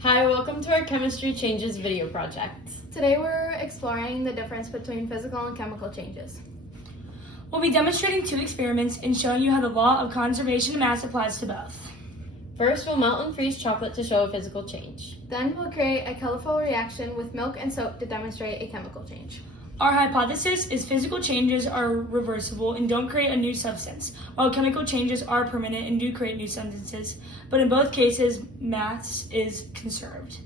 Hi, welcome to our Chemistry Changes video project. Today we're exploring the difference between physical and chemical changes. We'll be demonstrating 2 experiments and showing you how the law of conservation of mass applies to both. First, we'll melt and freeze chocolate to show a physical change. Then we'll create a colorful reaction with milk and soap to demonstrate a chemical change. Our hypothesis is physical changes are reversible and don't create a new substance, while chemical changes are permanent and do create new substances, but in both cases, mass is conserved.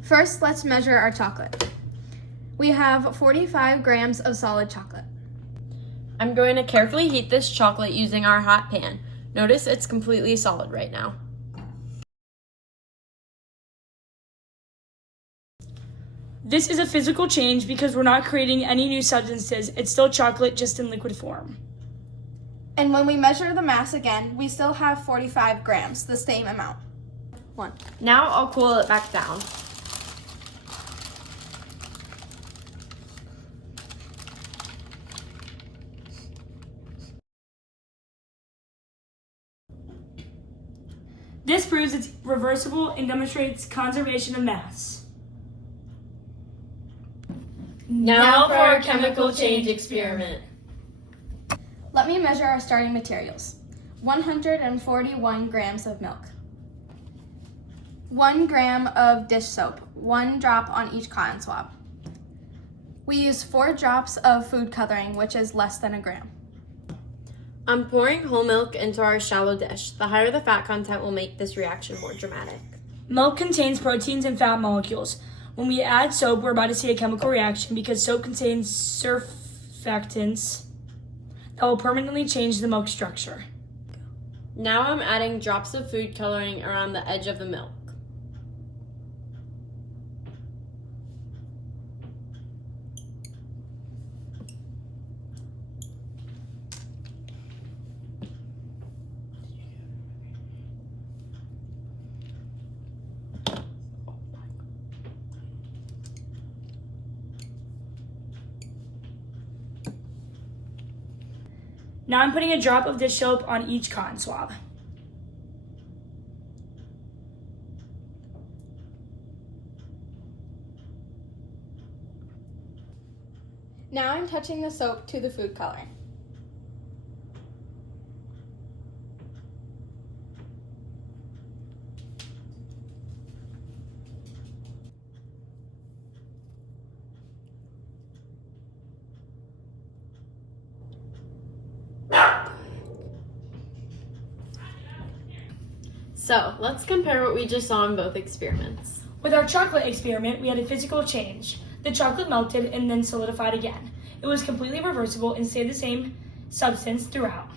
First, let's measure our chocolate. We have 45 grams of solid chocolate. I'm going to carefully heat this chocolate using our hot pan. Notice it's completely solid right now. This is a physical change because we're not creating any new substances. It's still chocolate, just in liquid form. And when we measure the mass again, we still have 45 grams, the same amount. Now I'll cool it back down. This proves it's reversible and demonstrates conservation of mass. Now for our chemical change experiment. Let me measure our starting materials. 141 grams of milk. 1 gram of dish soap, 1 drop on each cotton swab. We use 4 drops of food coloring, which is less than a gram. I'm pouring whole milk into our shallow dish. The higher the fat content will make this reaction more dramatic. Milk contains proteins and fat molecules. When we add soap, we're about to see a chemical reaction because soap contains surfactants that will permanently change the milk structure. Now I'm adding drops of food coloring around the edge of the milk. Now I'm putting a drop of dish soap on each cotton swab. Now I'm touching the soap to the food coloring. So, let's compare what we just saw in both experiments. With our chocolate experiment, we had a physical change. The chocolate melted and then solidified again. It was completely reversible and stayed the same substance throughout.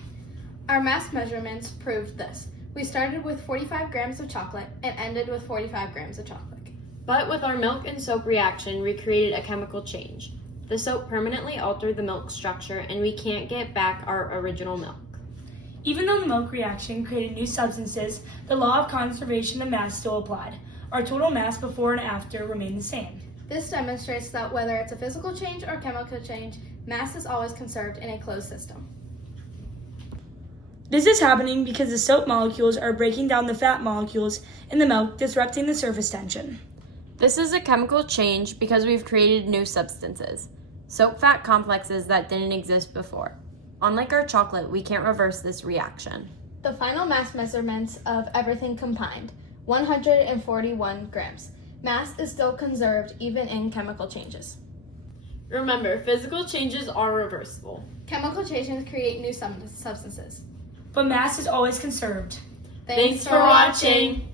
Our mass measurements proved this. We started with 45 grams of chocolate and ended with 45 grams of chocolate. But with our milk and soap reaction, we created a chemical change. The soap permanently altered the milk structure, and we can't get back our original milk. Even though the milk reaction created new substances, the law of conservation of mass still applied. Our total mass before and after remained the same. This demonstrates that whether it's a physical change or chemical change, mass is always conserved in a closed system. This is happening because the soap molecules are breaking down the fat molecules in the milk, disrupting the surface tension. This is a chemical change because we've created new substances, soap fat complexes that didn't exist before. Unlike our chocolate, we can't reverse this reaction. The final mass measurements of everything combined, 141 grams. Mass is still conserved even in chemical changes. Remember, physical changes are reversible. Chemical changes create new substances. But mass is always conserved. Thanks for watching.